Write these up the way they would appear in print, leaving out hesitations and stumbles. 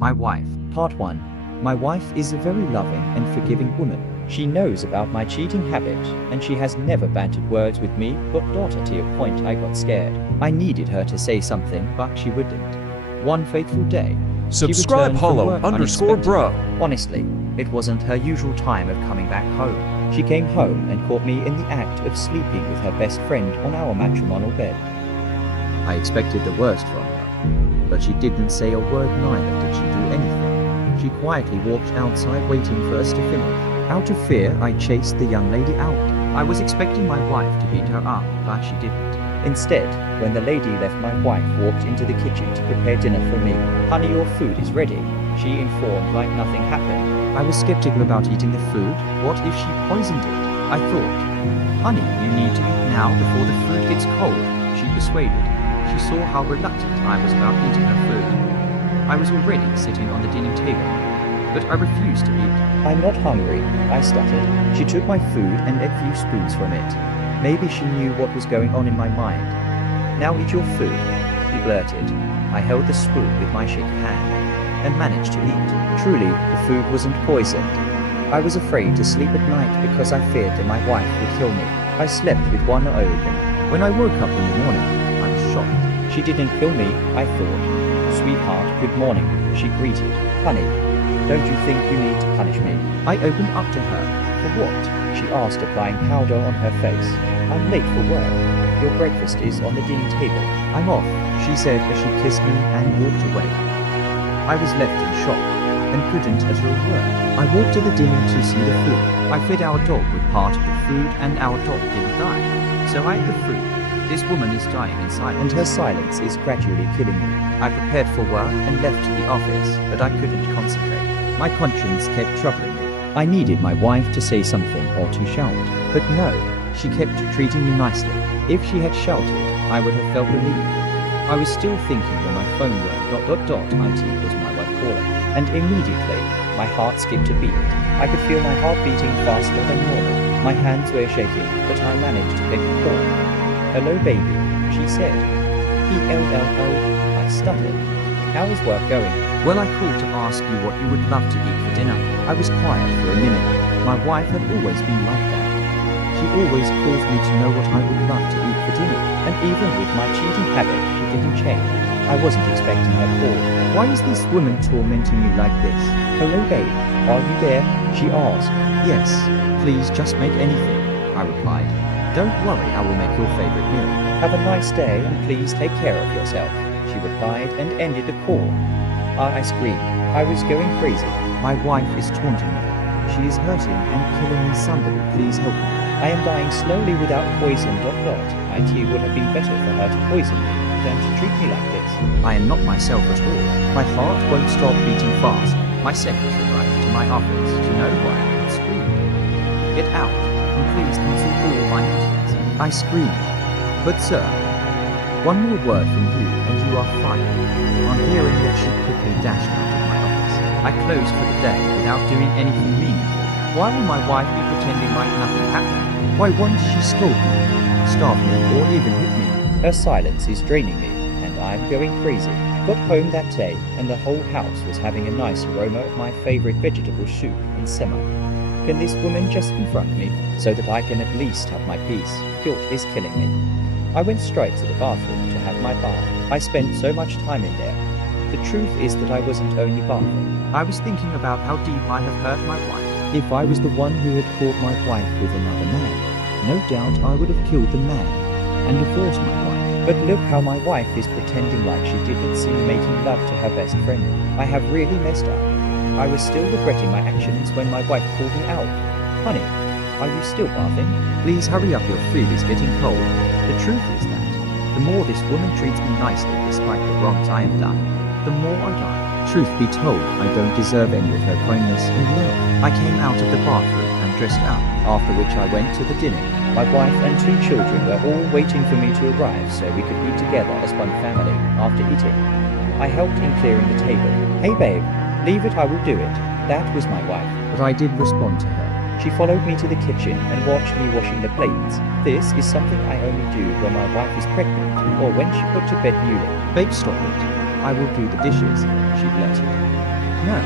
My wife. Part 1. My wife is a very loving and forgiving woman. She knows about my cheating habit, and she has never bantered words with me, but to a point I got scared. I needed her to say something, but she wouldn't. One fateful day, Subscribe Hollow_bro. Honestly, it wasn't her usual time of coming back home. She came home and caught me in the act of sleeping with her best friend on our matrimonial bed. I expected the worst from her, but she didn't say a word, neither did she do anything. She quietly walked outside waiting for us to finish. Out of fear, I chased the young lady out. I was expecting my wife to beat her up, but she didn't. Instead, when the lady left, my wife walked into the kitchen to prepare dinner for me. "Honey, your food is ready," she informed like nothing happened. I was skeptical about eating the food. What if she poisoned it? I thought. "Honey, you need to eat now before the food gets cold," she persuaded. She saw how reluctant I was about eating her food. I was already sitting on the dining table, but I refused to eat. "I'm not hungry," I stuttered. She took my food and ate a few spoons from it. Maybe she knew what was going on in my mind. "Now eat your food," she blurted. I held the spoon with my shaky hand and managed to eat. Truly, the food wasn't poisoned. I was afraid to sleep at night because I feared that my wife would kill me. I slept with one eye open. When I woke up in the morning, I was shocked. She didn't kill me, I thought. "Sweetheart, good morning," she greeted. "Honey, don't you think you need to punish me?" I opened up to her. "For what?" she asked, applying powder on her face. "I'm late for work. Your breakfast is on the dining table." "I'm off," she said as she kissed me and walked away. I was left in shock and couldn't utter a word. I walked to the dining to see the food. I fed our dog with part of the food, and our dog didn't die. So I ate the food. This woman is dying in silence, and her silence is gradually killing me. I prepared for work and left the office, but I couldn't concentrate. My conscience kept troubling me. I needed my wife to say something or to shout, but no, she kept treating me nicely. If she had shouted, I would have felt relieved. I was still thinking when my phone rang. IT was my wife calling, and immediately my heart skipped a beat. I could feel my heart beating faster than normal. My hands were shaking, but I managed to pick the call. "Hello, baby," she said. "Hello," I stuttered. "How is work going?" "Well, I called to ask you what you would love to eat for dinner." I was quiet for a minute. My wife had always been like that. She always caused me to know what I would love to eat for dinner, and even with my cheating habit, she didn't change. I wasn't expecting her call. "Why is this woman tormenting you like this?" "Hello, babe. Are you there?" she asked. "Yes. Please just make anything," I replied. "Don't worry, I will make your favorite meal." "Have a nice day and please take care of yourself," she replied and ended the call. I screamed. I was going crazy. My wife is taunting me. She is hurting and killing me. Somebody please help me. I am dying slowly without poison. IT would have been better for her to poison me than to treat me like this. I am not myself at all. My heart won't stop beating fast. My secretary arrived to my office to know why I had screamed. "Get out, and please cancel all my meetings." I screamed. "But sir, one more word from you and you are fired." On hearing that, she quickly dashed out of my office. I closed for the day without doing anything meaningful. Why will my wife be pretending like nothing happened? Why won't she scold me, starve me, or even hit me? Her silence is draining me, and I'm going crazy. Got home that day, and the whole house was having a nice aroma of my favorite vegetable soup in sema. Can this woman just confront me, so that I can at least have my peace? Guilt is killing me. I went straight to the bathroom to have my bath. I spent so much time in there. The truth is that I wasn't only bathing. I was thinking about how deep I have hurt my wife. If I was the one who had caught my wife with another man, no doubt I would have killed the man and divorced my wife. But look how my wife is pretending like she didn't see me making love to her best friend. I have really messed up. I was still regretting my actions when my wife called me out. "Honey, are you still bathing? Please hurry up, your food is getting cold." The truth is that the more this woman treats me nicely despite the wrongs I have done, the more I die. Truth be told, I don't deserve any of her kindness and love. I came out of the bathroom and dressed up, after which I went to the dinner. My wife and 2 children were all waiting for me to arrive so we could eat together as one family. After eating, I helped in clearing the table. "Hey babe, leave it, I will do it." That was my wife, but I did respond to her. She followed me to the kitchen and watched me washing the plates. This is something I only do when my wife is pregnant or when she put to bed newly. "Babe, stop it. I will do the dishes," she blurted. No,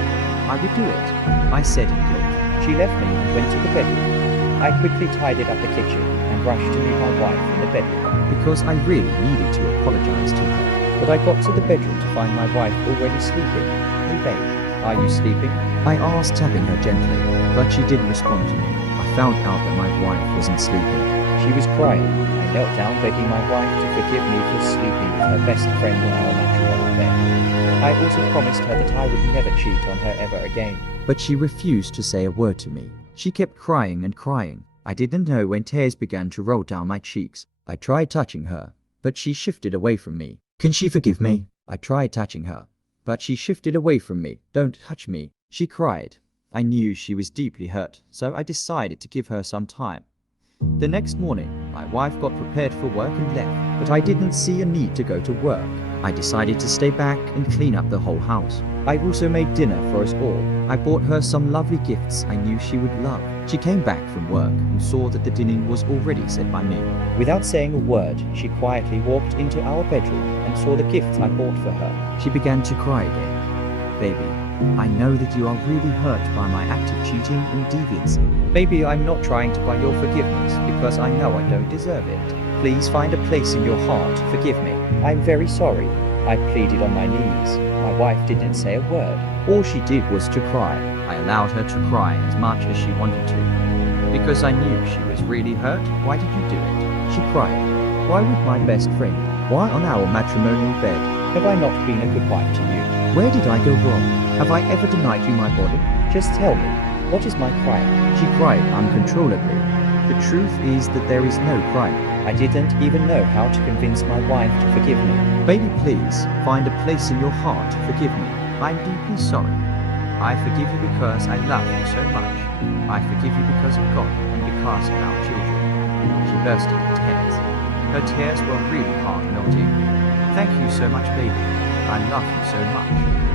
I would do it, I said in guilt. She left me and went to the bedroom. I quickly tidied up the kitchen and rushed to meet my wife in the bedroom. Because I really needed to apologize to her. But I got to the bedroom to find my wife already sleeping. Hey babe, are you sleeping? I asked, tapping her gently, but she didn't respond to me. I found out that my wife wasn't sleeping. She was crying. I knelt down begging my wife to forgive me for sleeping with her best friend on our matrimonial bed. I also promised her that I would never cheat on her ever again. But she refused to say a word to me. She kept crying and crying. I didn't know when tears began to roll down my cheeks. I tried touching her, but she shifted away from me. Can she forgive me? I tried touching her, but she shifted away from me. Don't touch me, she cried. I knew she was deeply hurt, so I decided to give her some time. The next morning, my wife got prepared for work and left, but I didn't see a need to go to work. I decided to stay back and clean up the whole house. I also made dinner for us all. I bought her some lovely gifts I knew she would love. She came back from work and saw that the dinner was already set by me. Without saying a word, she quietly walked into our bedroom and saw the gifts I bought for her. She began to cry again. Baby, I know that you are really hurt by my act of cheating and deviancy. Baby, I'm not trying to buy your forgiveness because I know I don't deserve it. Please find a place in your heart to forgive me. I'm very sorry. I pleaded on my knees. My wife didn't say a word. All she did was to cry. I allowed her to cry as much as she wanted to. Because I knew she was really hurt. Why did you do it? She cried. Why with my best friend? Why on our matrimonial bed? Have I not been a good wife to you? Where did I go wrong? Have I ever denied you my body? Just tell me, what is my crime? She cried uncontrollably. The truth is that there is no crime. I didn't even know how to convince my wife to forgive me. Baby, please, find a place in your heart to forgive me. I'm deeply sorry. I forgive you because I love you so much. I forgive you because of God and because of our children. She burst into tears. Her tears were really heart-melting. Thank you so much, baby. I love you so much,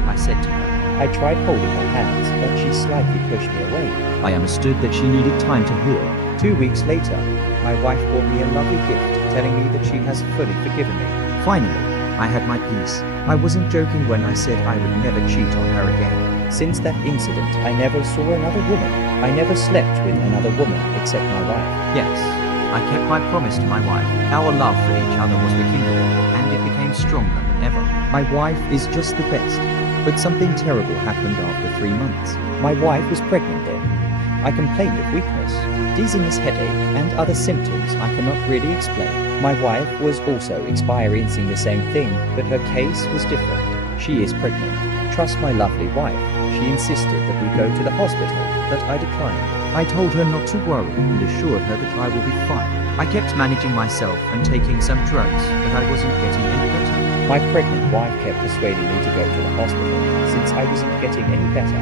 I said to her. I tried holding her hands, but she slightly pushed me away. I understood that she needed time to heal. 2 weeks later, my wife brought me a lovely gift, telling me that she has fully forgiven me. Finally, I had my peace. I wasn't joking when I said I would never cheat on her again. Since that incident, I never saw another woman. I never slept with another woman except my wife. Yes, I kept my promise to my wife. Our love for each other was rekindled, and it became stronger than ever. My wife is just the best. But something terrible happened after 3 months. My wife was pregnant then. I complained of weakness, dizziness, headache, and other symptoms I cannot really explain. My wife was also experiencing the same thing, but her case was different. She is pregnant. Trust my lovely wife. She insisted that we go to the hospital, but I declined. I told her not to worry and assured her that I will be fine. I kept managing myself and taking some drugs, but I wasn't getting any better. My pregnant wife kept persuading me to go to the hospital, since I wasn't getting any better.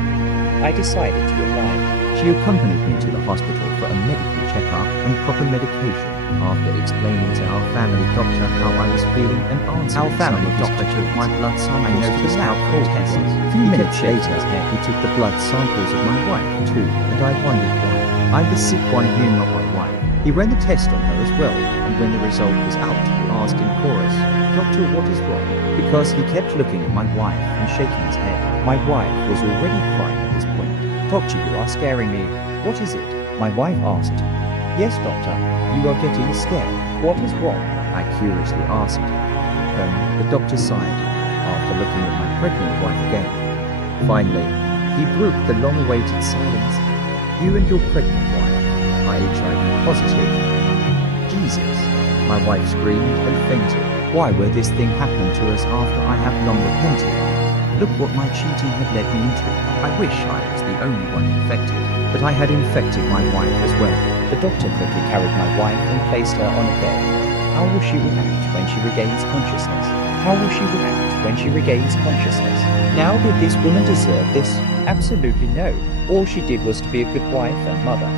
I decided to resign. She accompanied me to the hospital for a medical checkup and proper medication. After explaining to our family doctor how I was feeling and answering Our family some of his doctor questions, took my blood samples I noticed how cold he was. A few minutes later, he took the blood samples of my wife too, and I wondered why. I'm the sick one here, not my wife. He ran the test on her as well, and when the result was out, he asked in chorus, "Doctor, what is wrong?" Because he kept looking at my wife and shaking his head. My wife was already crying at this point. "Doctor, you are scaring me. What is it?" My wife asked. "Yes, doctor, you are getting scared. What is wrong?" I curiously asked. The doctor sighed, after looking at my pregnant wife again. Finally, he broke the long-awaited silence. "You and your pregnant wife are HIV positive." Jesus! My wife screamed and fainted. Why will this thing happen to us after I have long repented? Look what my cheating had led me into. I wish I was the only one infected, but I had infected my wife as well. The doctor quickly carried my wife and placed her on a bed. How will she react when she regains consciousness? How will she react when she regains consciousness? Now, did this woman deserve this? Absolutely no. All she did was to be a good wife and mother.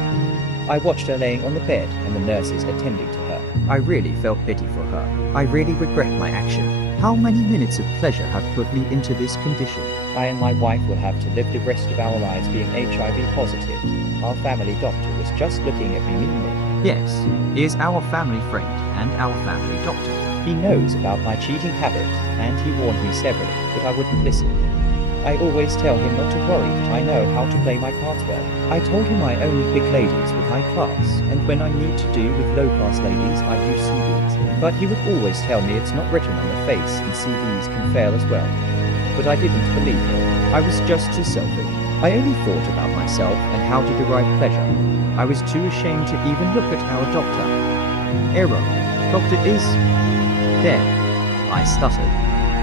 I watched her laying on the bed and the nurses attending to her. I really felt pity for her. I really regret my action. How many minutes of pleasure have put me into this condition? I and my wife will have to live the rest of our lives being HIV positive. Our family doctor was just looking at me meanly. Yes, he is our family friend and our family doctor. He knows about my cheating habit, and he warned me severally, but I wouldn't listen. I always tell him not to worry, that I know how to play my cards well. I told him I only pick ladies with high class, and when I need to do with low class ladies, I use CDs. But he would always tell me it's not written on the face and CDs can fail as well. But I didn't believe him. I was just too selfish. I only thought about myself and how to derive pleasure. I was too ashamed to even look at our doctor. Error. Doctor is dead. I stuttered.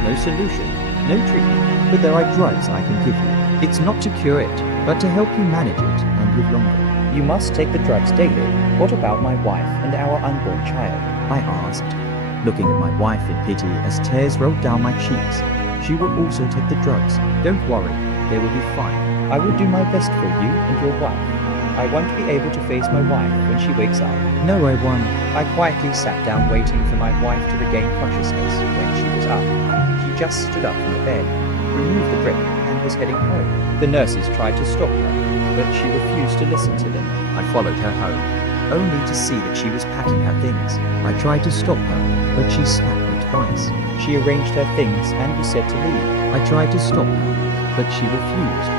No solution, no treatment, but there are drugs I can give you. It's not to cure it, but to help you manage it and live longer. You must take the drugs daily. What about my wife and our unborn child? I asked, looking at my wife in pity as tears rolled down my cheeks. She will also take the drugs. Don't worry, they will be fine. I will do my best for you and your wife. I won't be able to face my wife when she wakes up. No, I won't. I quietly sat down waiting for my wife to regain consciousness when she was up. She just stood up from the bed, removed the drip, and was heading home. The nurses tried to stop her, but she refused to listen to them. I followed her home, only to see that she was packing her things. I tried to stop her, but she slapped me twice. She arranged her things and was said to leave. I tried to stop her, but she refused.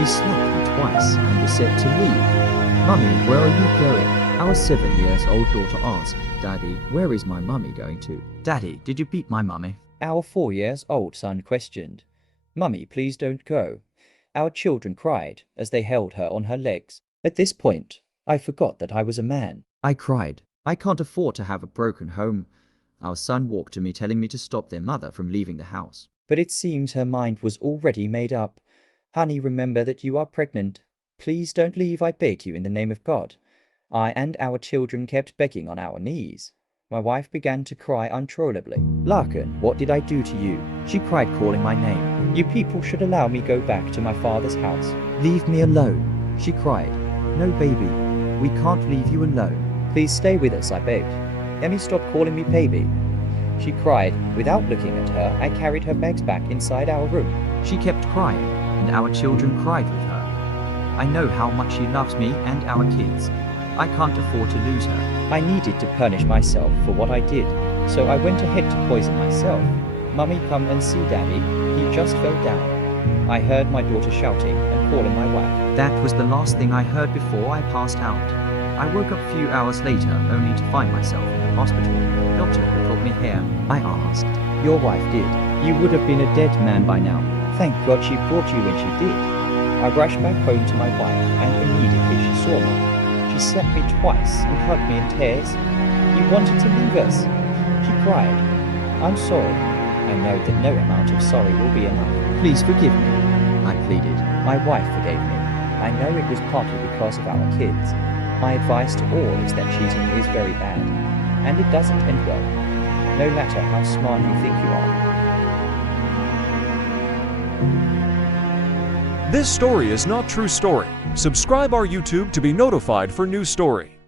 She slapped me twice and was said to leave. Mummy, where are you going? Our 7-year-old daughter asked. Daddy, where is my mummy going to? Daddy, did you beat my mummy? Our 4-year-old son questioned. Mummy, please don't go. Our children cried as they held her on her legs. At this point, I forgot that I was a man. I cried. I can't afford to have a broken home. Our son walked to me telling me to stop their mother from leaving the house. But it seems her mind was already made up. Honey, remember that you are pregnant. Please don't leave, I beg you, in the name of God. I and our children kept begging on our knees. My wife began to cry uncontrollably. Larkin, what did I do to you? She cried, calling my name. You people should allow me go back to my father's house. Leave me alone, she cried. No, baby, we can't leave you alone. Please stay with us, I begged. Emmy, stop calling me baby. She cried. Without looking at her, I carried her bags back inside our room. She kept crying, and our children cried with her. I know how much she loves me and our kids. I can't afford to lose her. I needed to punish myself for what I did, so I went ahead to poison myself. Mummy, come and see Daddy. He just fell down. I heard my daughter shouting and calling my wife. That was the last thing I heard before I passed out. I woke up a few hours later only to find myself in the hospital. Doctor, who brought me here? I asked. Your wife did. You would have been a dead man by now. Thank God she brought you when she did. I rushed back home to my wife, and immediately she saw me. She slapped me twice and hugged me in tears. You wanted to leave us. She cried. I'm sorry. I know that no amount of sorry will be enough. Please forgive me, I pleaded. My wife forgave me. I know it was partly because of our kids. My advice to all is that cheating is very bad, and it doesn't end well, no matter how smart you think you are. This story is not true story. Subscribe our YouTube to be notified for new story.